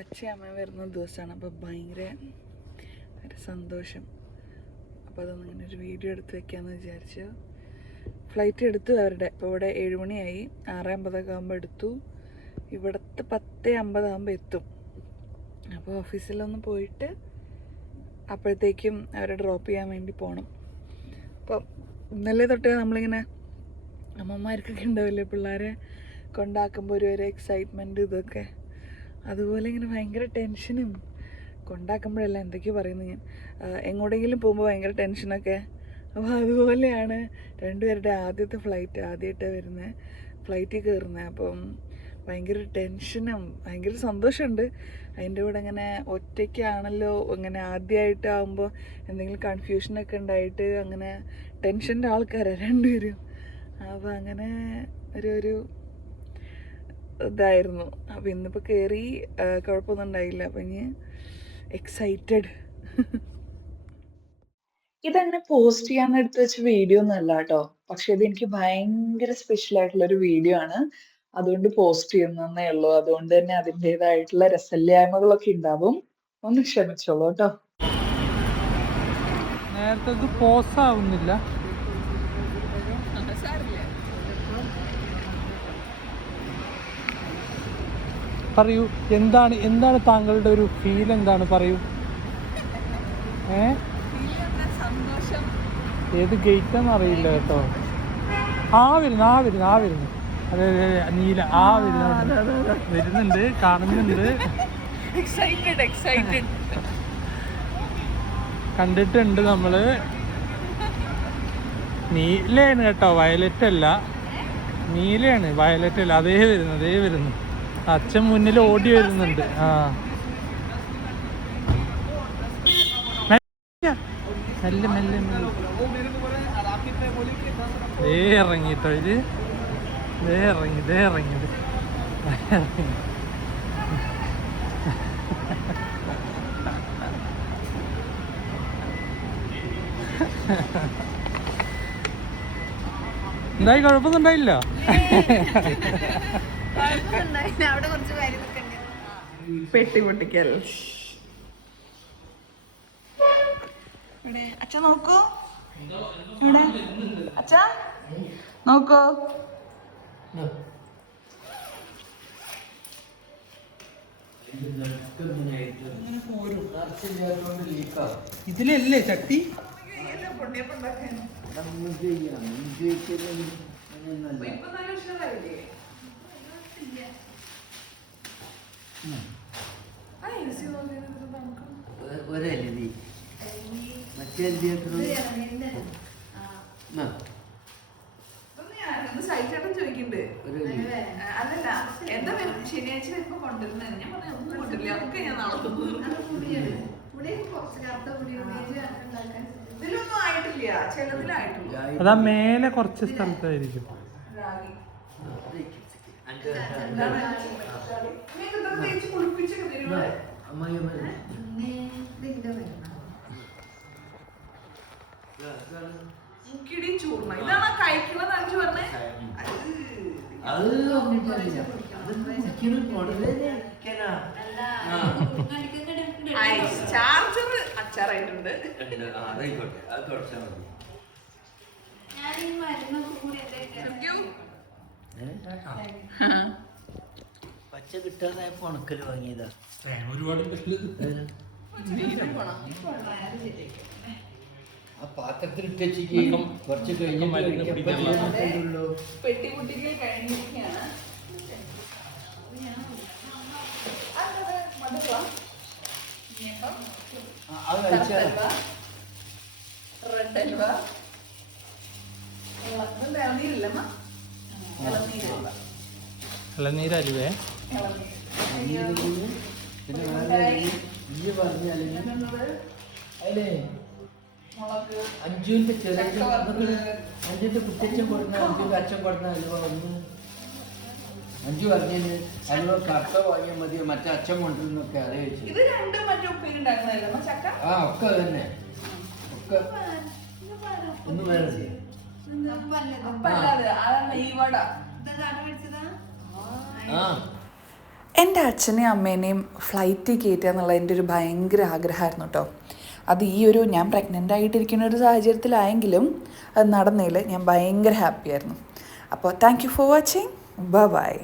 അച്ഛൻ അമ്മ വരുന്ന ദിവസമാണ്. അപ്പോൾ ഭയങ്കര ഒരു സന്തോഷം. അപ്പോൾ അതൊന്നും ഇങ്ങനെ ഒരു വീഡിയോ എടുത്ത് വെക്കാമെന്ന് വിചാരിച്ചു. ഫ്ലൈറ്റ് എടുത്തു അവരുടെ. ഇപ്പോൾ ഇവിടെ 7 മണിയായി. 6:50 ആകുമ്പോൾ എടുത്തു. ഇവിടുത്തെ 10:50 ആകുമ്പോൾ എത്തും. അപ്പോൾ ഓഫീസിലൊന്ന് പോയിട്ട് അപ്പോഴത്തേക്കും അവരെ ഡ്രോപ്പ് ചെയ്യാൻ വേണ്ടി പോകണം. അപ്പോൾ ഇന്നലെ തൊട്ടേ നമ്മളിങ്ങനെ അമ്മമാർക്കൊക്കെ ഉണ്ടാവില്ലേ പിള്ളേരെ കൊണ്ടാക്കുമ്പോൾ ഒരു എക്സൈറ്റ്മെൻറ്റ് ഇതൊക്കെ, അതുപോലെ ഇങ്ങനെ ഭയങ്കര ടെൻഷനും. കൊണ്ടാക്കുമ്പോഴല്ല എന്തൊക്കെയോ പറയുന്നത് ഞാൻ, എങ്ങോട്ടെങ്കിലും പോകുമ്പോൾ ഭയങ്കര ടെൻഷനൊക്കെ. അപ്പോൾ അതുപോലെയാണ് രണ്ടുപേരുടെ ആദ്യത്തെ ഫ്ലൈറ്റ്. ആദ്യമായിട്ട് വരുന്നത് ഫ്ലൈറ്റിൽ കയറുന്നത്. അപ്പം ഭയങ്കര ടെൻഷനും ഭയങ്കര സന്തോഷമുണ്ട്. അതിൻ്റെ കൂടെ ഇങ്ങനെ ഒറ്റയ്ക്കാണല്ലോ, ഇങ്ങനെ ആദ്യമായിട്ടാകുമ്പോൾ എന്തെങ്കിലും കൺഫ്യൂഷനൊക്കെ ഉണ്ടായിട്ട് അങ്ങനെ ടെൻഷൻ്റെ ആൾക്കാരാണ് രണ്ടുപേരും. അപ്പോൾ അങ്ങനെ ഒരു ഇതായിരുന്നു. അപ്പോൾ ഇന്നിപ്പോൾ കയറി കുഴപ്പമൊന്നും ഉണ്ടായില്ല. അപ്പം ഇനി എക്സൈറ്റഡ്. ഇതങ്ങനെ പോസ്റ്റ് ചെയ്യാൻ എടുത്ത് വെച്ച വീഡിയോ ഒന്നും അല്ല കേട്ടോ. പക്ഷെ ഇത് എനിക്ക് ഭയങ്കര സ്പെഷ്യൽ ആയിട്ടുള്ളൊരു വീഡിയോ ആണ്. അതുകൊണ്ട് പോസ്റ്റ് ചെയ്യുന്നതേ ഉള്ളൂ. അതുകൊണ്ട് തന്നെ അതിൻ്റെതായിട്ടുള്ള രസല്ലായ്മകളൊക്കെ ഉണ്ടാവും. ഒന്ന് ക്ഷമിച്ചോളൂ കേട്ടോ. നേരത്തെ പോസ് ആവുന്നില്ല. പറയൂ, എന്താണ് താങ്കളുടെ ഒരു ഫീൽ? എന്താണ് പറയൂ. ഏത് ഗേറ്റാന്ന് അറിയില്ല കേട്ടോ. ആ വരുന്നു. അതെ നീല വരുന്നുണ്ട്, കാണുന്നുണ്ട്, കണ്ടിട്ടുണ്ട് നമ്മള്. നീലയാണ് കേട്ടോ, വയലറ്റ് അല്ല. നീലയാണ്, വയലറ്റ് അല്ല. അതേ വരുന്നു. അച്ഛൻ മുന്നിൽ ഓടി വരുന്നുണ്ട്. മെല്ലെ ഇറങ്ങിട്ടോ ഇത്. ഇറങ്ങി. എന്തായി, കുഴപ്പമൊന്നും ഉണ്ടായില്ല. പെട്ടി പൊട്ടിക്കൽ. അച്ഛ നോക്കൂ, അച്ഛ നോക്കൂ. ഇതിലല്ലേ ചട്ടി? ചോദിക്കണ്ട്. അതല്ല, എന്താ ശനിയാഴ്ച വരുമ്പോ കൊണ്ടുവരുന്നത്? ഞാൻ പറഞ്ഞ ഒന്നും കൊണ്ടില്ല, ഒക്കെ ഞാൻ നാളെ ഇതിലൊന്നും ആയിട്ടില്ല, ചിലതിലായിട്ടില്ല. അതാ മേലെ കുറച്ച് സ്ഥലത്തായിരിക്കും. ചൂർണ്ണ ഇതാണ് കഴിക്കുന്നത്. അഞ്ചു പറഞ്ഞേ ചാർജർ അച്ചാറായിട്ടുണ്ട്. പച്ച കിട്ടാതായപ്പോ ഉണക്കല് വാങ്ങിയതാ. ഒരുപാട് ആ പാത്രത്തിൽ ഇട്ടും കുറച്ച് കഴിഞ്ഞ് പെട്ടിക്കുട്ടികൾ കഴിഞ്ഞിരിക്കുകയാണ്. റെഡ് ഹൽവ, ഇളനീരലുവേ. അഞ്ചുവിന്റെ ചെറിയ അഞ്ചിന്റെ കുട്ടിയച്ഛൻ കൊടുക്കുന്ന അഞ്ചുവിന്റെ അച്ഛൻ കൊടുക്കുന്ന ഹൽവ ഒന്ന് അഞ്ചു പറഞ്ഞതിന് ഹൽവ കക്ക വാങ്ങിയാൽ മതി, മറ്റേ അച്ഛൻ കൊണ്ടുവന്നൊക്കെ അറിയിച്ചു. ആ ഒക്കെ തന്നെ, ഒക്കെ ഒന്ന് വേറെ എൻ്റെ അച്ഛനെയും അമ്മേനെയും ഫ്ലൈറ്റിൽ കയറ്റുക എന്നുള്ളത് എൻ്റെ ഒരു ഭയങ്കര ആഗ്രഹമായിരുന്നു കേട്ടോ. അത് ഈ ഒരു ഞാൻ പ്രഗ്നൻ്റ് ആയിട്ടിരിക്കുന്ന ഒരു സാഹചര്യത്തിലായെങ്കിലും അത് നടന്നതിൽ ഞാൻ ഭയങ്കര ഹാപ്പിയായിരുന്നു. അപ്പോൾ thank you for watching. By.